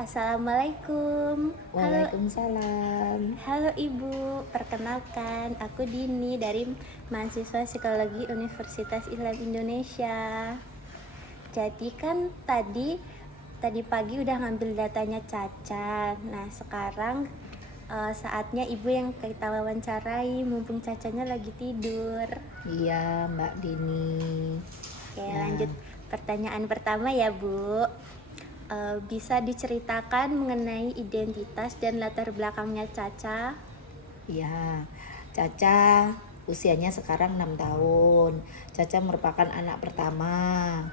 Assalamualaikum. Halo, Waalaikumsalam. halo Ibu. Perkenalkan, aku Dini dari mahasiswa Psikologi Universitas Islam Indonesia. Jadi kan tadi pagi udah ngambil datanya Caca. Nah, sekarang saatnya Ibu yang kita wawancarai mumpung Cacanya lagi tidur. Iya, Mbak Dini. Oke, Ya, lanjut pertanyaan pertama ya, Bu. Bisa diceritakan mengenai identitas dan latar belakangnya Caca? iya. Caca usianya sekarang 6 tahun. Caca merupakan anak pertama.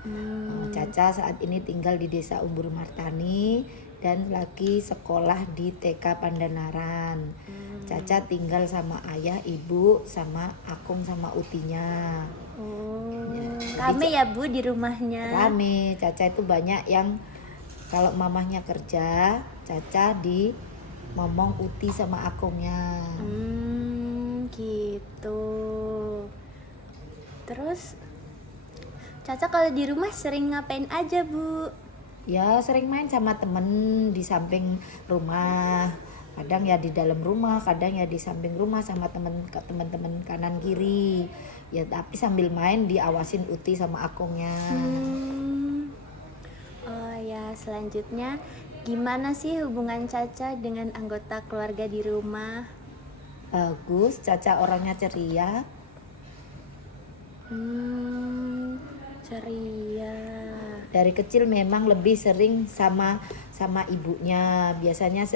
Caca saat ini tinggal di Desa Umbur Martani dan lagi sekolah di TK Pandanaran. Caca tinggal sama ayah, ibu, sama akung sama utinya. Ya, jadi Rame ya Bu di rumahnya? rame. Caca itu banyak yang kalau mamahnya kerja, Caca di momong uti sama akungnya. Gitu. Terus Caca kalau di rumah sering ngapain aja Bu? Ya sering main sama temen di samping rumah. Kadang ya di dalam rumah, kadang ya di samping rumah sama temen-temen kanan kiri. Ya tapi sambil main diawasin uti sama akungnya. Oh ya, selanjutnya gimana sih hubungan Caca dengan anggota keluarga di rumah? Bagus, Caca orangnya ceria. Ceria. Dari kecil memang lebih sering sama ibunya. Biasanya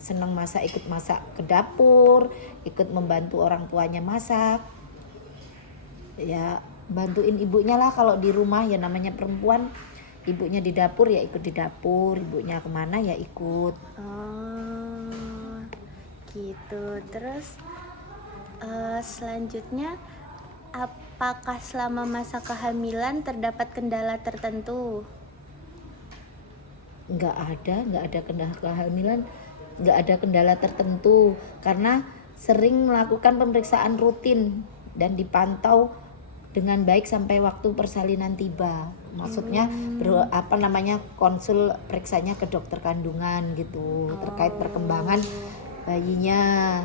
seneng masak, ikut masak ke dapur, ikut membantu orang tuanya masak. Ya bantuin ibunya lah kalau di rumah, ya namanya perempuan. Ibunya di dapur ya ikut di dapur, ibunya kemana ya ikut. Oh, gitu. Terus selanjutnya, apakah selama masa kehamilan terdapat kendala tertentu? Nggak ada kendala kehamilan, nggak ada kendala tertentu karena sering melakukan pemeriksaan rutin dan dipantau dengan baik sampai waktu persalinan tiba. Maksudnya konsul periksanya ke dokter kandungan gitu terkait perkembangan bayinya.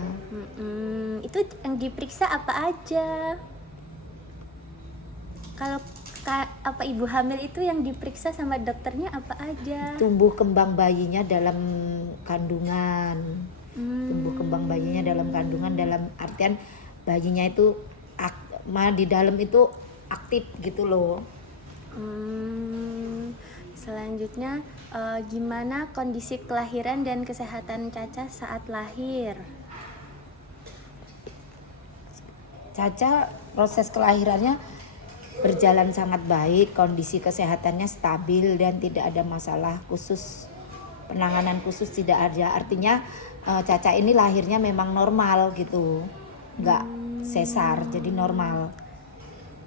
Itu yang diperiksa apa aja? Kalau apa ibu hamil itu yang diperiksa sama dokternya apa aja? Tumbuh kembang bayinya dalam kandungan. Tumbuh kembang bayinya dalam kandungan dalam artian bayinya itu di dalam itu aktif gitu loh. Selanjutnya, gimana kondisi kelahiran dan kesehatan Caca saat lahir? Caca proses kelahirannya berjalan sangat baik, kondisi kesehatannya stabil dan tidak ada masalah khusus, penanganan khusus tidak ada. Artinya Caca ini lahirnya memang normal gitu, nggak sesar, jadi normal.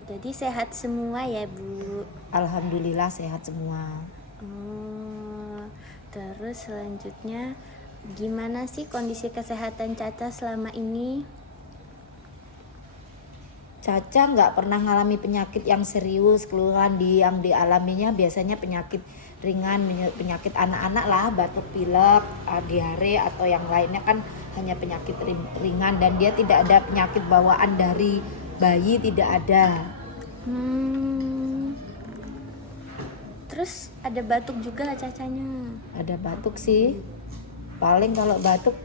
Jadi sehat semua ya Bu? Alhamdulillah sehat semua. Terus selanjutnya, gimana sih kondisi kesehatan Caca selama ini? Caca nggak pernah ngalami penyakit yang serius. Keluhan yang dialaminya biasanya penyakit ringan, penyakit anak-anak lah, batuk pilek, diare atau yang lainnya kan hanya penyakit ringan, dan dia tidak ada penyakit bawaan dari bayi, tidak ada. Terus ada batuk juga Cacanya? Ada batuk sih, paling kalau batuk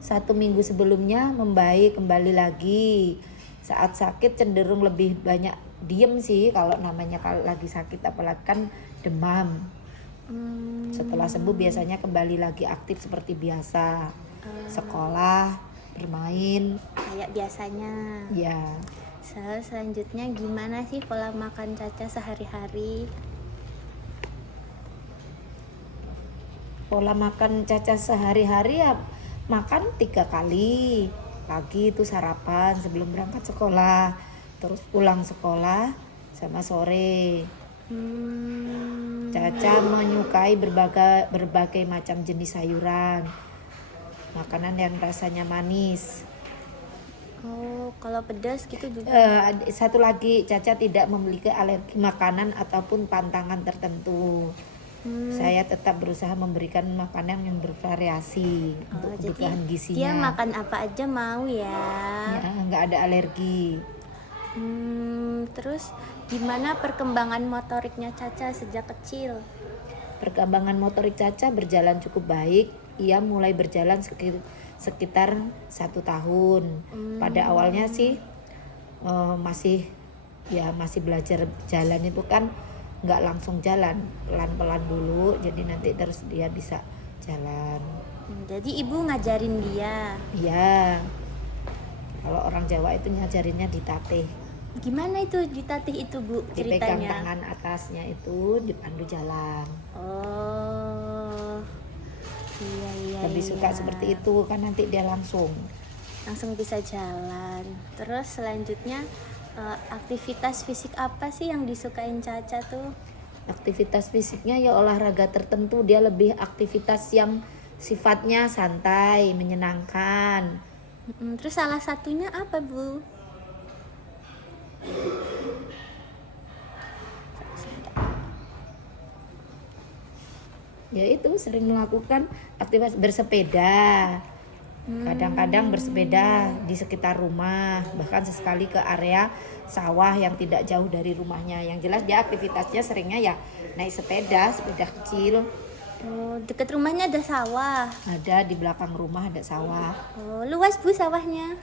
1 minggu sebelumnya membaik kembali lagi. Saat sakit cenderung lebih banyak diem sih kalau namanya, kalau lagi sakit apalagi kan demam. Setelah sembuh biasanya kembali lagi aktif seperti biasa, sekolah, bermain. Kayak biasanya. Ya, Selanjutnya, gimana sih pola makan Caca sehari-hari? pola makan Caca sehari-hari ya makan 3 kali. Pagi itu sarapan sebelum berangkat sekolah, terus pulang sekolah sama sore. Caca menyukai berbagai macam jenis sayuran, makanan yang rasanya manis. Oh, kalau pedas gitu juga? Satu lagi, Caca tidak memiliki alergi makanan ataupun pantangan tertentu. Saya saya tetap berusaha memberikan makanan yang bervariasi untuk jadi kebutuhan dia gizinya. makan apa aja mau ya. Ya, nggak ada alergi. Terus gimana perkembangan motoriknya Caca sejak kecil? Perkembangan motorik Caca berjalan cukup baik. Ia mulai berjalan sekitar 1 tahun. Pada awalnya sih masih belajar jalan itu kan nggak langsung jalan, pelan-pelan dulu. Jadi nanti terus dia bisa jalan. Jadi ibu ngajarin dia. Iya. Kalau orang Jawa itu ngajarinnya ditatih. Gimana itu ditatih itu Bu Dipegang ceritanya? tangan atasnya itu dipandu jalan. Oh, iya. Lebih suka seperti itu kan nanti dia langsung bisa jalan. Terus selanjutnya aktivitas fisik apa sih yang disukain Caca tuh? aktivitas fisiknya ya olahraga tertentu. Dia lebih aktivitas yang sifatnya santai, menyenangkan. Terus salah satunya apa Bu? Ya itu sering melakukan aktivitas bersepeda. Kadang-kadang bersepeda di sekitar rumah, bahkan sesekali ke area sawah yang tidak jauh dari rumahnya. Yang jelas dia aktivitasnya seringnya ya naik sepeda kecil. Oh, dekat rumahnya ada sawah. Ada di belakang rumah ada sawah. Oh, luas Bu sawahnya?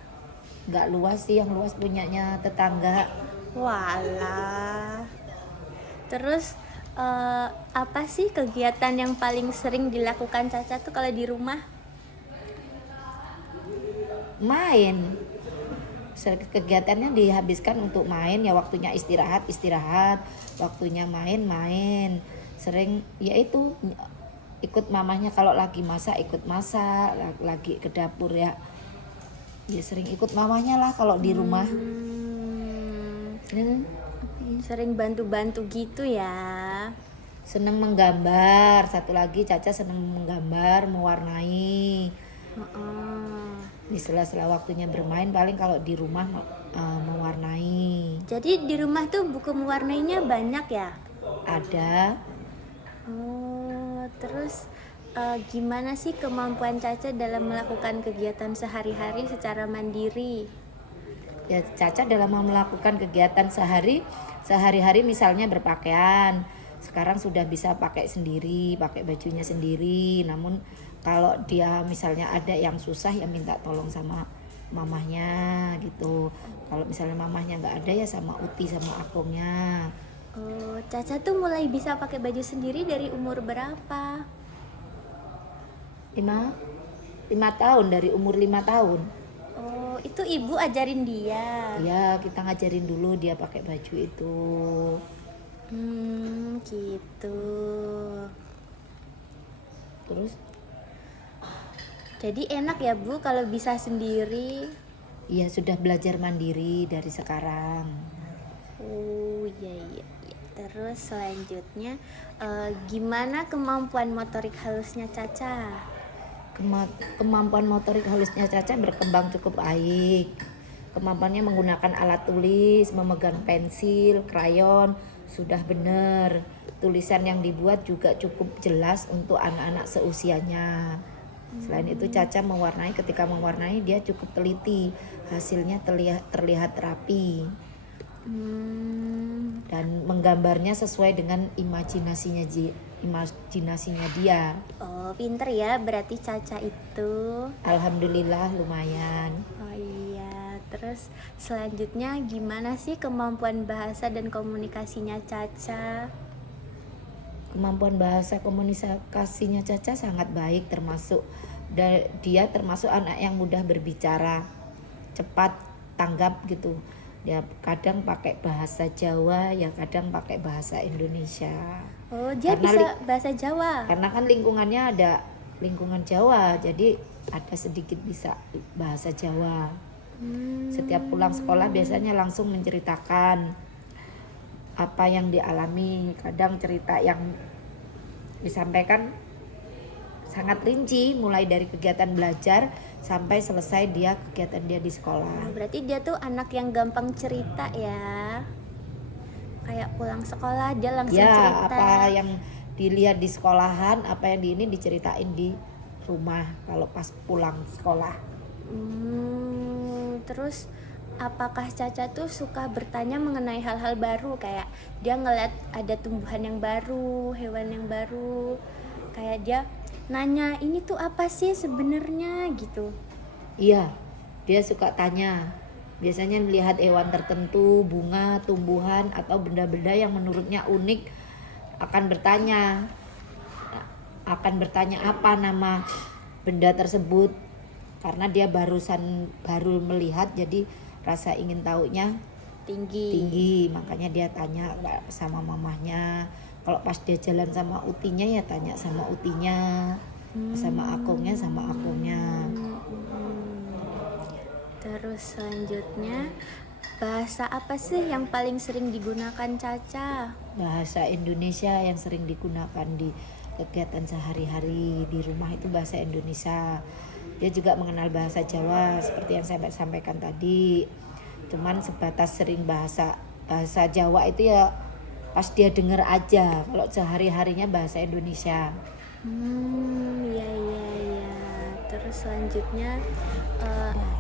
Nggak luas sih, yang luas punyanya tetangga. Walah. Terus apa sih kegiatan yang paling sering dilakukan Caca tuh kalau di rumah? Main. Kegiatannya dihabiskan untuk main, ya waktunya istirahat, waktunya main. Sering yaitu ikut mamahnya, kalau lagi masak ikut masak, lagi ke dapur ya sering ikut mamahnya lah kalau di rumah. Sering bantu-bantu gitu ya. Seneng menggambar. Satu lagi Caca seneng menggambar, mewarnai. Di sela-sela waktunya bermain paling kalau di rumah mewarnai. Jadi di rumah tuh buku mewarnainya banyak ya? Ada. Oh, terus gimana sih kemampuan Caca dalam melakukan kegiatan sehari-hari secara mandiri? Ya Caca dalam melakukan kegiatan sehari-hari misalnya berpakaian. Sekarang sudah bisa pakai sendiri, pakai bajunya sendiri. Namun kalau dia misalnya ada yang susah ya minta tolong sama mamahnya gitu. Kalau misalnya mamahnya nggak ada ya sama uti sama akungnya. Oh, Caca tuh mulai bisa pakai baju sendiri dari umur berapa? 5 tahun, dari umur 5 tahun. Oh, itu ibu ajarin dia? Ya, kita ngajarin dulu dia pakai baju itu. Gitu. Terus? Jadi enak ya Bu kalau bisa sendiri? Iya, sudah belajar mandiri dari sekarang. Oh iya. Terus selanjutnya gimana kemampuan motorik halusnya Caca? Kemampuan motorik halusnya Caca berkembang cukup baik. Kemampuannya menggunakan alat tulis, memegang pensil, krayon, sudah benar. Tulisan yang dibuat juga cukup jelas untuk anak-anak seusianya. Selain itu Caca ketika mewarnai dia cukup teliti. Hasilnya terlihat rapi. Dan menggambarnya sesuai dengan imajinasinya dia. Oh, pinter ya berarti Caca itu. Alhamdulillah lumayan. Oh iya, terus selanjutnya gimana sih kemampuan bahasa dan komunikasinya Caca? Kemampuan bahasa komunikasinya Caca sangat baik, dia termasuk anak yang mudah berbicara, cepat tanggap gitu. Dia kadang pakai bahasa Jawa, ya kadang pakai bahasa Indonesia. Oh, dia bisa bahasa Jawa? Karena kan lingkungannya ada lingkungan Jawa, jadi ada sedikit bisa bahasa Jawa. Setiap pulang sekolah biasanya langsung menceritakan apa yang dialami. Kadang cerita yang disampaikan sangat rinci, mulai dari kegiatan belajar sampai selesai kegiatan dia di sekolah. Berarti dia tuh anak yang gampang cerita ya. Kayak pulang sekolah dia langsung cerita. Apa yang dilihat di sekolahan, apa yang di ini diceritain di rumah kalau pas pulang sekolah. Terus apakah Caca tuh suka bertanya mengenai hal-hal baru, kayak dia ngeliat ada tumbuhan yang baru, hewan yang baru, kayak dia nanya ini tuh apa sih sebenarnya gitu? Iya, dia suka tanya. Biasanya melihat hewan tertentu, bunga, tumbuhan, atau benda-benda yang menurutnya unik akan bertanya. Akan bertanya apa nama benda tersebut. Karena dia baru melihat, jadi rasa ingin tahunya tinggi. Makanya dia tanya sama mamahnya. Kalau pas dia jalan sama utinya ya tanya sama utinya. Sama akungnya sama akungnya. Terus selanjutnya, bahasa apa sih yang paling sering digunakan Caca? Bahasa Indonesia yang sering digunakan di kegiatan sehari-hari di rumah itu bahasa Indonesia. Dia juga mengenal bahasa Jawa seperti yang saya sampaikan tadi. Cuman sebatas sering bahasa Jawa itu ya pas dia dengar aja. Kalau sehari-harinya bahasa Indonesia. Iya. Terus selanjutnya,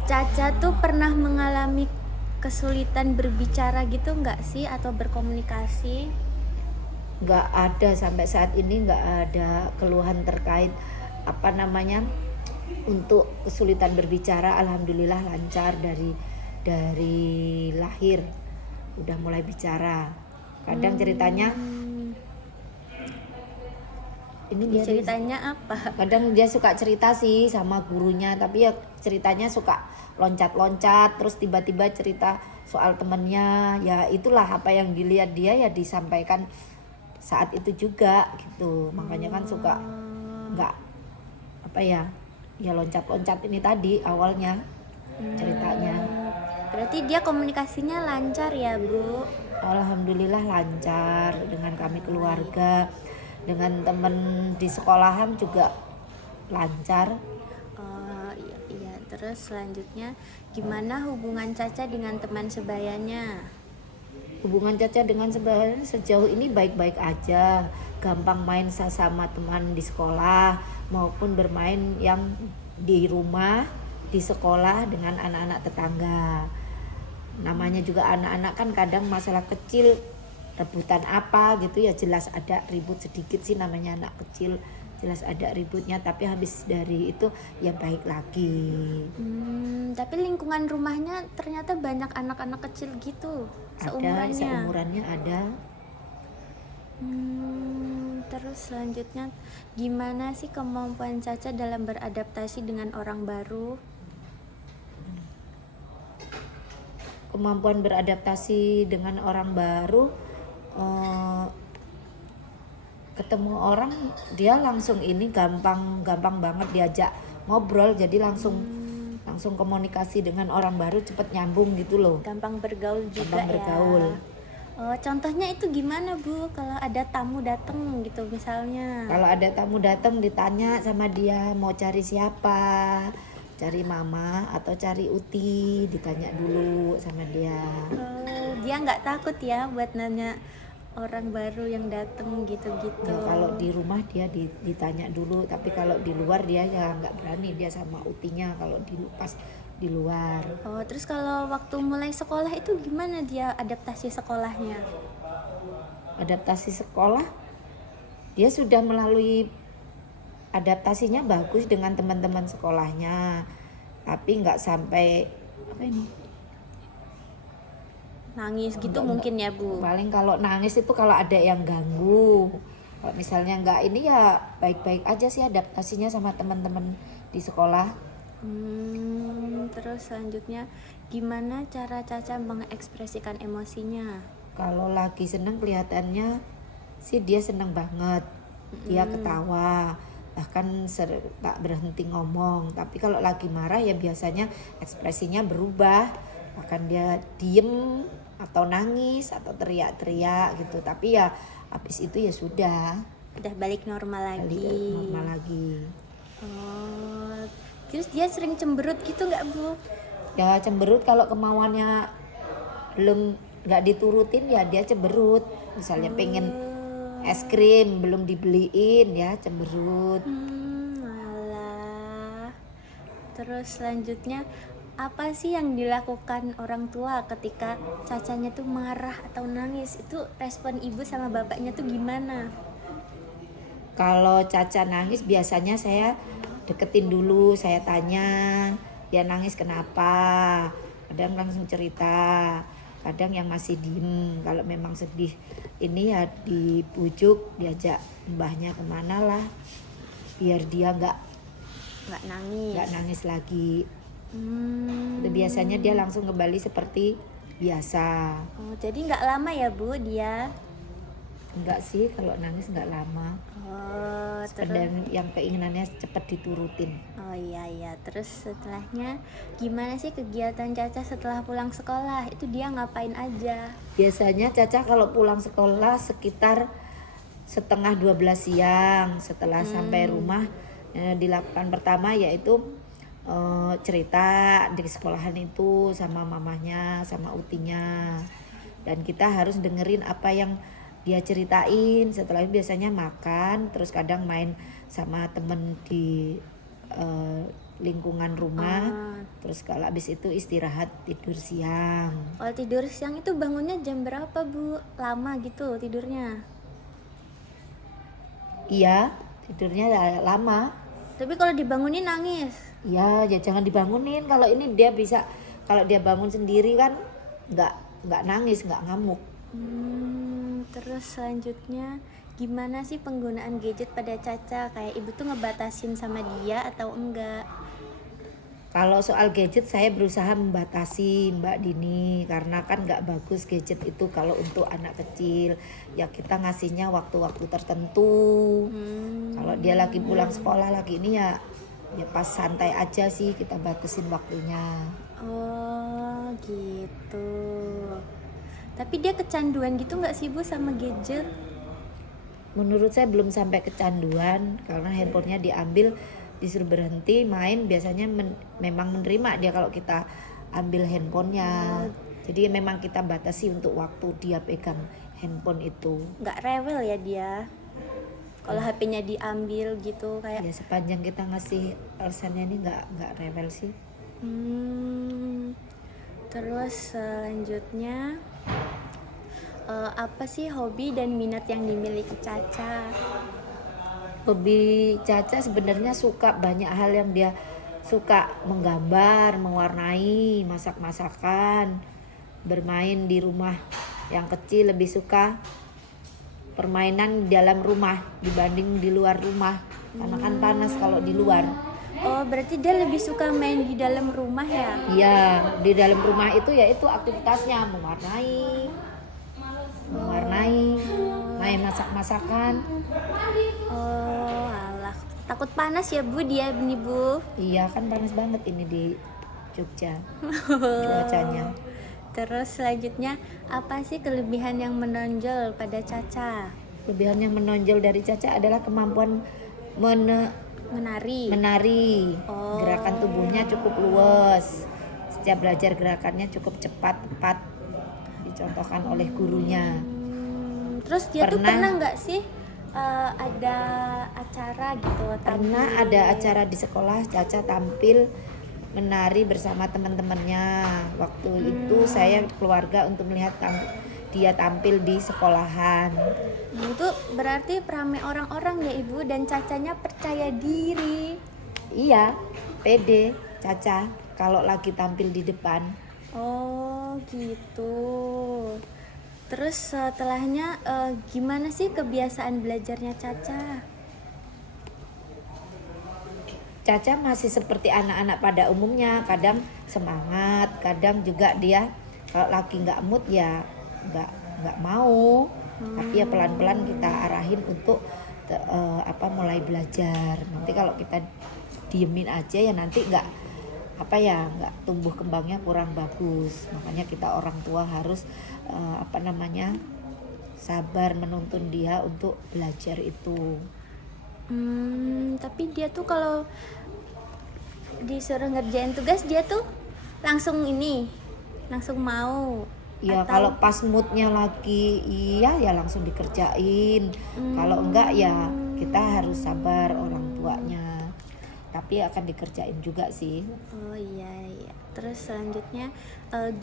Caca tuh pernah mengalami kesulitan berbicara gitu nggak sih, atau berkomunikasi? Nggak ada sampai saat ini, nggak ada keluhan terkait untuk kesulitan berbicara. Alhamdulillah lancar dari lahir udah mulai bicara. Kadang ceritanya Ceritanya apa? kadang dia suka cerita sih sama gurunya, tapi ya ceritanya suka loncat-loncat, terus tiba-tiba cerita soal temennya. Ya itulah apa yang dilihat dia ya disampaikan saat itu juga gitu. Makanya kan suka nggak ya loncat-loncat ini tadi awalnya ceritanya. Berarti dia komunikasinya lancar ya, Bu? Alhamdulillah lancar dengan kami keluarga, dengan teman di sekolahan juga lancar. Oh iya. Terus selanjutnya, gimana hubungan Caca dengan teman sebayanya? Hubungan Caca dengan sebenarnya sejauh ini baik-baik aja, gampang main sama teman di sekolah maupun bermain yang di rumah, di sekolah dengan anak-anak tetangga. Namanya juga anak-anak kan kadang masalah kecil, rebutan apa gitu ya jelas ada ribut sedikit sih, namanya anak kecil jelas ada ributnya, tapi habis dari itu ya baik lagi. Tapi lingkungan rumahnya ternyata banyak anak-anak kecil gitu, Seumurannya ada. Terus selanjutnya, gimana sih kemampuan Caca dalam beradaptasi dengan orang baru? Kemampuan beradaptasi dengan orang baru, ketemu orang dia langsung ini gampang banget diajak ngobrol, jadi langsung komunikasi dengan orang baru cepet nyambung gitu loh. Gampang bergaul juga. Gampang bergaul. Ya. Oh, contohnya itu gimana, Bu? Kalau ada tamu datang gitu misalnya. Kalau ada tamu datang ditanya sama dia mau cari siapa, cari mama atau cari uti, ditanya dulu sama dia. Oh, dia nggak takut ya buat nanya orang baru yang datang gitu-gitu. Ya, kalau di rumah dia ditanya dulu, tapi kalau di luar dia ya nggak berani dia sama utinya kalau pas di luar. Oh, terus kalau waktu mulai sekolah itu gimana dia adaptasi sekolahnya? Adaptasi sekolah, dia sudah melalui adaptasinya bagus dengan teman-teman sekolahnya, tapi nggak sampai Nangis gitu mungkin ya, Bu? Paling kalau nangis itu kalau ada yang ganggu. Kalau misalnya nggak ini ya baik-baik aja sih adaptasinya sama teman-teman di sekolah. Terus selanjutnya, gimana cara Caca mengekspresikan emosinya? Kalau lagi seneng kelihatannya sih dia seneng banget, dia ketawa, bahkan tak berhenti ngomong. Tapi kalau lagi marah ya biasanya ekspresinya berubah, bahkan dia diem atau nangis atau teriak-teriak gitu. Tapi ya habis itu ya sudah balik normal lagi. Oh, terus dia sering cemberut gitu nggak, Bu? Ya cemberut kalau kemauannya belum nggak diturutin ya dia cemberut. Misalnya pengen Es krim belum dibeliin ya, cemberut. Alah. Terus selanjutnya apa sih yang dilakukan orang tua ketika Cacanya tuh marah atau nangis? Itu respon ibu sama bapaknya tuh gimana? Kalau Caca nangis biasanya saya deketin dulu, saya tanya dia nangis kenapa. Kadang langsung cerita, kadang yang masih diem. Kalau memang sedih ini ya dibujuk, diajak mbahnya kemana lah, biar dia Nggak nangis. nggak nangis lagi. Hmm. Itu biasanya dia langsung kembali seperti biasa. Oh, jadi nggak lama ya Bu dia? Enggak sih, kalau nangis enggak lama. Oh, terus. Dan yang keinginannya cepat diturutin. Oh iya, terus setelahnya gimana sih kegiatan Caca setelah pulang sekolah? Itu dia ngapain aja? Biasanya Caca kalau pulang sekolah sekitar setengah 12 siang. Setelah sampai rumah, dilakukan pertama yaitu cerita di sekolahan itu sama mamahnya, sama utinya. Dan kita harus dengerin apa yang dia ceritain. Setelah itu biasanya makan, terus kadang main sama temen di lingkungan rumah. Terus kalau habis itu istirahat, tidur siang. Kalau tidur siang itu bangunnya jam berapa Bu? Lama gitu tidurnya? Iya, tidurnya lama. Tapi kalau dibangunin nangis? Iya, ya jangan dibangunin. Kalau ini dia bisa, kalau dia bangun sendiri kan nggak nangis, nggak ngamuk. Terus selanjutnya gimana sih penggunaan gadget pada Caca? Kayak ibu tuh ngebatasin sama dia atau enggak? Kalau soal gadget saya berusaha membatasi Mbak Dini, karena kan nggak bagus gadget itu kalau untuk anak kecil. Ya kita ngasihnya waktu-waktu tertentu. Kalau dia lagi pulang sekolah lagi ini ya pas santai aja sih, kita batasin waktunya. Oh gitu. Tapi dia kecanduan gitu nggak sih Bu sama gadget? Menurut saya belum sampai kecanduan, karena handphonenya diambil, disuruh berhenti main, biasanya memang menerima dia kalau kita ambil handphonenya. Jadi memang kita batasi untuk waktu dia pegang handphone itu. Nggak rewel ya dia? Kalau HP-nya diambil gitu kayak. Ya sepanjang kita ngasih alasannya ini nggak rewel sih. Terus selanjutnya apa sih hobi dan minat yang dimiliki Caca? Hobi Caca sebenarnya suka banyak hal yang dia suka, menggambar, mewarnai, masak-masakan, bermain di rumah. Yang kecil lebih suka permainan di dalam rumah dibanding di luar rumah, karena kan panas kalau di luar. Oh, berarti dia lebih suka main di dalam rumah ya? Iya, di dalam rumah itu ya itu aktivitasnya mewarnai, main masak-masakan. Oh, alah. Takut panas ya Bu dia nih Bu? Iya, kan panas banget ini di Jogja cuacanya. Terus selanjutnya apa sih kelebihan yang menonjol pada Caca? Kelebihan yang menonjol dari Caca adalah kemampuan Menari. Gerakan tubuhnya cukup luas. Setiap belajar gerakannya cukup cepat, tepat, dicontohkan oleh gurunya. Terus dia tuh pernah nggak sih ada acara gitu? Pernah ada acara di sekolah, Caca tampil menari bersama teman-temannya. Waktu itu saya keluarga untuk melihat dia tampil di sekolahan. Itu berarti ramai orang-orang ya Ibu, dan Cacanya percaya diri. Iya, pede Caca kalau lagi tampil di depan. Oh gitu. Terus setelahnya gimana sih kebiasaan belajarnya Caca? Caca masih seperti anak-anak pada umumnya, kadang semangat, kadang juga dia kalau lagi nggak mood ya nggak mau. Tapi ya pelan-pelan kita arahin untuk mulai belajar. Nanti kalau kita diemin aja ya nanti nggak tumbuh kembangnya kurang bagus. Makanya kita orang tua harus sabar menuntun dia untuk belajar itu. Tapi dia tuh kalau disuruh ngerjain tugas dia tuh langsung mau. Ya Atau kalau pas moodnya lagi iya ya langsung dikerjain. Kalau enggak ya kita harus sabar orang tuanya. Tapi akan dikerjain juga sih. oh iya iya. Terus selanjutnya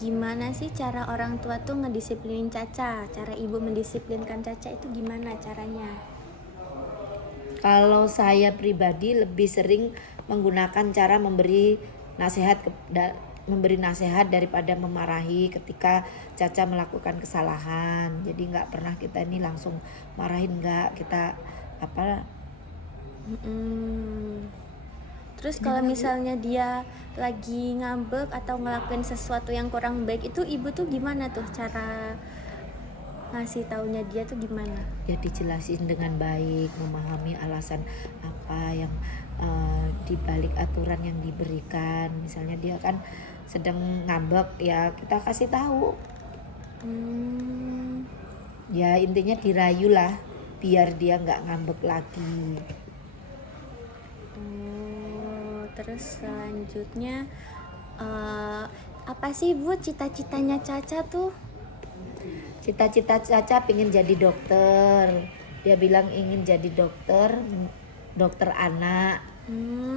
gimana sih cara orang tua tuh ngedisiplinin Caca? Cara ibu mendisiplinkan Caca itu gimana caranya? Kalau saya pribadi lebih sering menggunakan cara memberi nasihat daripada memarahi ketika Caca melakukan kesalahan. Jadi nggak pernah kita ini langsung marahin, nggak, kita apa. Mm-mm. Terus kalau misalnya dia lagi ngambek atau ngelakuin sesuatu yang kurang baik itu ibu tuh gimana tuh cara ngasih taunya dia tuh gimana? Ya dijelasin dengan baik, memahami alasan apa yang dibalik aturan yang diberikan. Misalnya dia kan sedang ngambek, ya kita kasih tahu. Hmm, Ya intinya dirayu lah biar dia nggak ngambek lagi. oh, terus selanjutnya apa sih Bu cita-citanya Caca tuh? Cita-cita Caca pengen jadi dokter. Dia bilang ingin jadi dokter anak.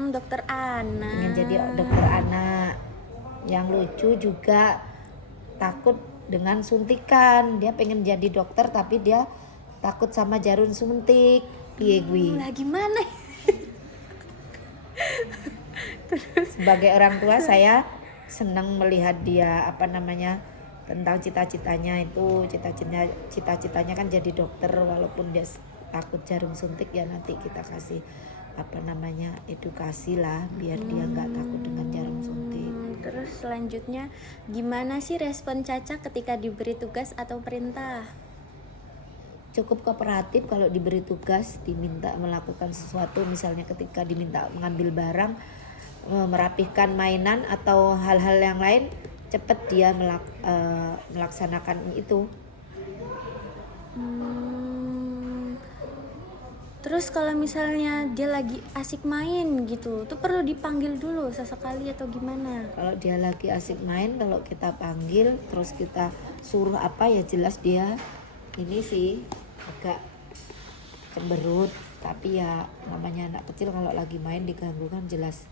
Dokter Ana. Ingin jadi dokter anak. Yang lucu juga takut dengan suntikan. Dia pengen jadi dokter tapi dia takut sama jarum suntik. Piye gue. Lah gimana? Sebagai orang tua saya senang melihat dia tentang cita-citanya itu. Cita-citanya kan jadi dokter, walaupun dia takut jarum suntik ya nanti kita kasih edukasi lah biar dia nggak takut dengan jarum suntik. Terus selanjutnya gimana sih respon Caca ketika diberi tugas atau perintah? Cukup kooperatif kalau diberi tugas, diminta melakukan sesuatu, misalnya ketika diminta mengambil barang, merapihkan mainan atau hal-hal yang lain, cepat dia melaksanakan itu. Terus kalau misalnya dia lagi asik main gitu, tuh perlu dipanggil dulu sesekali atau gimana? Kalau dia lagi asik main, kalau kita panggil terus kita suruh apa ya jelas dia ini sih agak cemberut. Tapi ya namanya anak kecil kalau lagi main diganggu kan jelas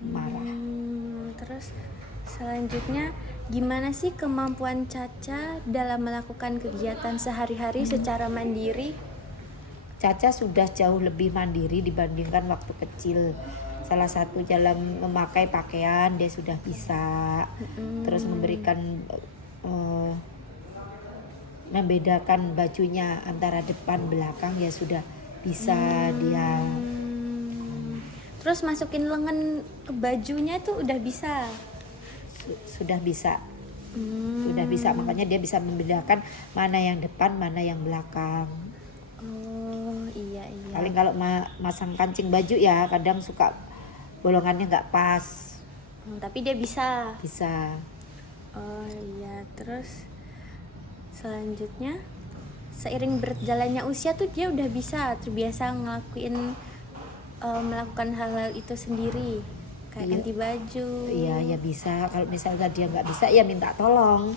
marah. Terus selanjutnya gimana sih kemampuan Caca dalam melakukan kegiatan sehari-hari secara mandiri? Caca sudah jauh lebih mandiri dibandingkan waktu kecil. Salah satu dalam memakai pakaian dia sudah bisa. Terus membedakan bajunya antara depan belakang ya sudah bisa dia. Terus masukin lengan ke bajunya tuh udah bisa. Sudah bisa. Sudah bisa, makanya dia bisa membedakan mana yang depan, mana yang belakang. Oh iya iya. Paling kalau masang kancing baju ya kadang suka bolongannya nggak pas. Tapi dia bisa. Bisa. Oh iya, terus selanjutnya seiring berjalannya usia tuh dia udah bisa terbiasa melakukan hal-hal itu sendiri kayak Iya. ganti baju. Iya ya bisa. Kalau misalnya dia nggak bisa ya minta tolong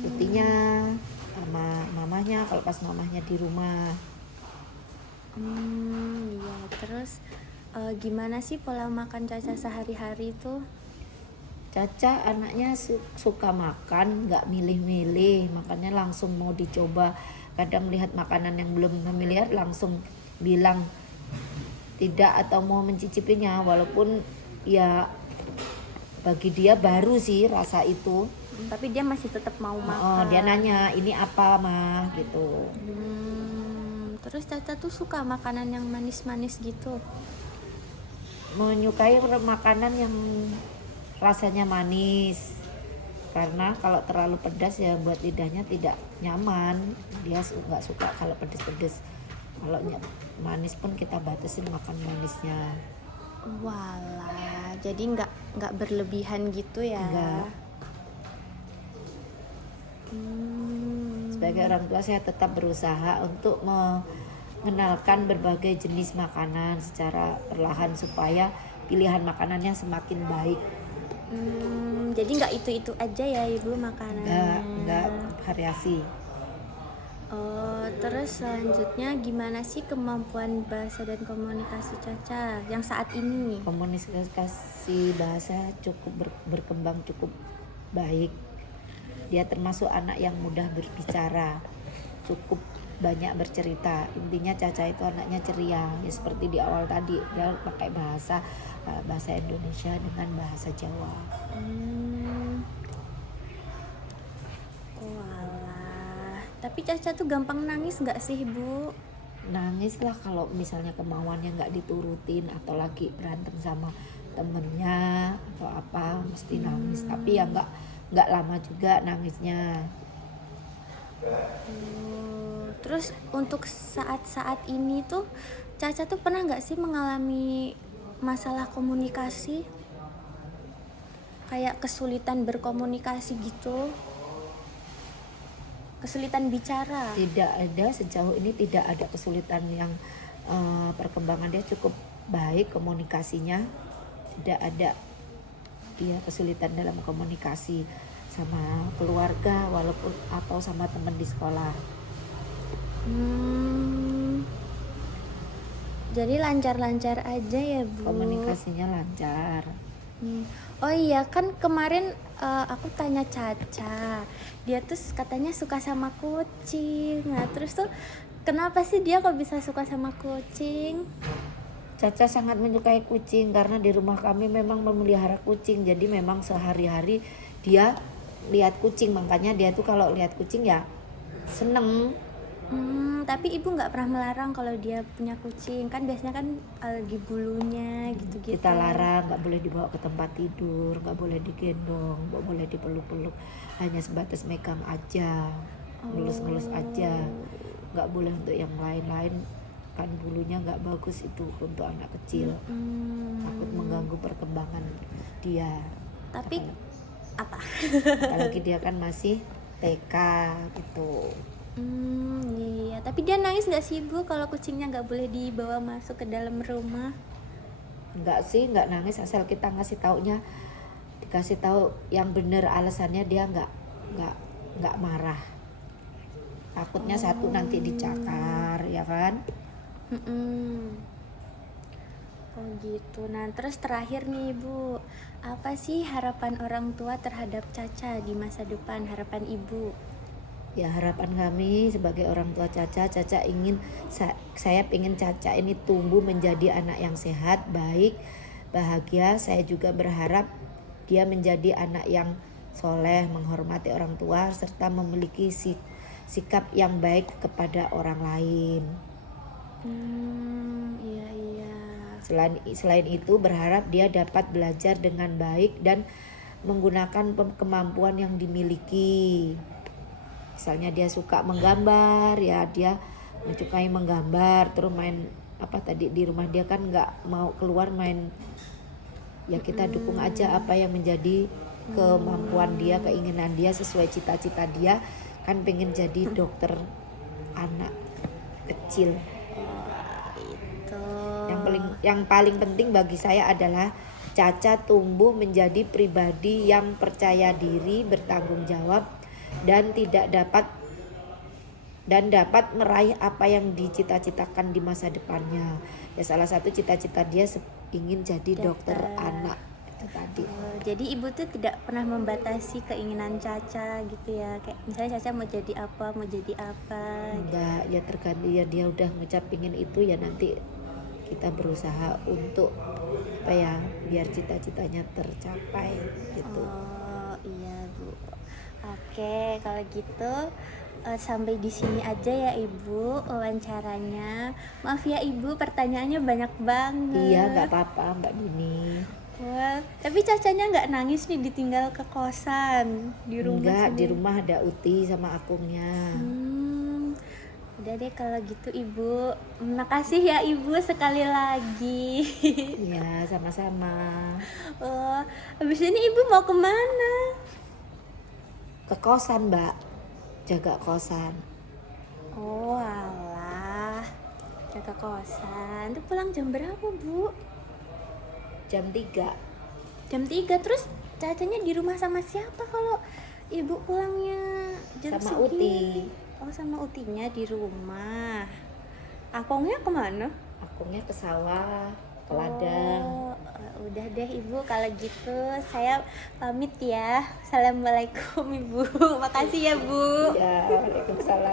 putihnya sama mamahnya kalau pas mamahnya di rumah. Iya, terus gimana sih pola makan Caca sehari-hari itu? Caca anaknya suka makan, nggak milih-milih, makanya langsung mau dicoba. Kadang lihat makanan yang belum familiar langsung bilang tidak atau mau mencicipinya, walaupun ya bagi dia baru sih rasa itu. Tapi dia masih tetap mau Oh, makan. dia nanya ini apa mah gitu. Terus Caca tuh suka makanan yang manis-manis gitu. Menyukai makanan yang rasanya manis, karena kalau terlalu pedas ya buat lidahnya tidak nyaman. Dia nggak suka kalau pedes-pedes. Kalau manis pun kita batasin makan manisnya. Walah, jadi nggak berlebihan gitu ya? Enggak. Sebagai orang tua saya tetap berusaha untuk mengenalkan berbagai jenis makanan secara perlahan supaya pilihan makanannya semakin baik. Jadi nggak itu aja ya ibu makanannya. Enggak variasi. Oh, terus selanjutnya gimana sih kemampuan bahasa dan komunikasi Caca yang saat ini? Komunikasi bahasa cukup berkembang cukup baik. Dia termasuk anak yang mudah berbicara, cukup banyak bercerita. Intinya Caca itu anaknya ceria, ya seperti di awal tadi dia pakai bahasa Indonesia dengan bahasa Jawa. Walah, tapi Caca tuh gampang nangis nggak sih ibu? Nangis lah kalau misalnya kemauannya nggak diturutin atau lagi berantem sama temennya atau apa, mesti nangis. Tapi ya nggak lama juga nangisnya. Terus untuk saat-saat ini tuh Caca tuh pernah nggak sih mengalami masalah komunikasi? Kayak kesulitan berkomunikasi gitu? Kesulitan bicara? Tidak ada, sejauh ini tidak ada kesulitan yang perkembangan dia cukup baik komunikasinya. Tidak ada dia kesulitan dalam komunikasi sama keluarga walaupun atau sama teman di sekolah. Jadi lancar-lancar aja ya Bu? Komunikasinya lancar. Oh iya, kan kemarin aku tanya Caca, dia tuh katanya suka sama kucing. Nah terus tuh kenapa sih dia kok bisa suka sama kucing? Caca sangat menyukai kucing karena di rumah kami memang memelihara kucing. Jadi memang sehari-hari dia lihat kucing, makanya dia tuh kalau lihat kucing ya seneng. Tapi ibu nggak pernah melarang kalau dia punya kucing, kan biasanya kan alergi bulunya gitu-gitu. Kita larang, nggak boleh dibawa ke tempat tidur, nggak boleh digendong, nggak boleh dipeluk-peluk, hanya sebatas megang aja, ngelus-ngelus aja, nggak boleh untuk yang lain-lain, kan bulunya nggak bagus itu untuk anak kecil, takut mengganggu perkembangan dia. Tapi apa? Apalagi dia kan masih TK gitu. Iya, tapi dia nangis nggak sih ibu kalau kucingnya nggak boleh dibawa masuk ke dalam rumah? Enggak sih, enggak nangis, asal kita dikasih tahu yang bener alasannya, dia enggak marah. Takutnya satu nanti dicakar, ya kan? Oh gitu. Nah terus terakhir nih ibu, apa sih harapan orang tua terhadap Caca di masa depan, harapan ibu? Ya harapan kami sebagai orang tua Caca ingin, saya ingin Caca ini tumbuh menjadi anak yang sehat, baik, bahagia. Saya juga berharap dia menjadi anak yang soleh, menghormati orang tua, serta memiliki sikap yang baik kepada orang lain. Iya. Selain itu berharap dia dapat belajar dengan baik dan menggunakan kemampuan yang dimiliki. Misalnya dia suka menggambar, ya dia menyukai menggambar, terus main di rumah dia kan nggak mau keluar main, ya kita dukung aja apa yang menjadi kemampuan dia, keinginan dia, sesuai cita-cita dia, kan pengen jadi dokter anak kecil. Yang paling penting bagi saya adalah Caca tumbuh menjadi pribadi yang percaya diri, bertanggung jawab, dan dapat meraih apa yang dicita-citakan di masa depannya. Ya salah satu cita-cita dia ingin jadi dokter anak itu tadi. Jadi ibu tuh tidak pernah membatasi keinginan Caca gitu ya, kayak misalnya Caca mau jadi apa Enggak, ya tergantung, ya dia udah ngucap ingin itu, ya nanti kita berusaha untuk biar cita-citanya tercapai gitu. Oh iya Bu. Oke, kalau gitu sampai di sini aja ya Ibu wawancaranya. Maaf ya Ibu, pertanyaannya banyak banget. Iya, nggak apa-apa Mbak Dini. Wah, tapi Cacanya nggak nangis nih ditinggal ke kosan di rumah? Enggak, sini? di rumah ada Uti sama Akungnya. Udah deh kalau gitu Ibu. Makasih ya Ibu sekali lagi. Iya, sama-sama. Oh, habis ini Ibu mau kemana? Ke kosan Mbak, jaga kosan. Oh alah, jaga kosan. Itu pulang jam berapa Bu? Jam 3. Jam 3, terus Cacanya di rumah sama siapa kalau ibu pulangnya jam Sama segini? Uti. Oh, sama Utinya di rumah. Akongnya kemana? Akungnya ke sawah, ke ladang. Oh, udah deh ibu, kalau gitu saya pamit ya. Assalamualaikum ibu. Makasih ya bu. Ya, Waalaikumsalam.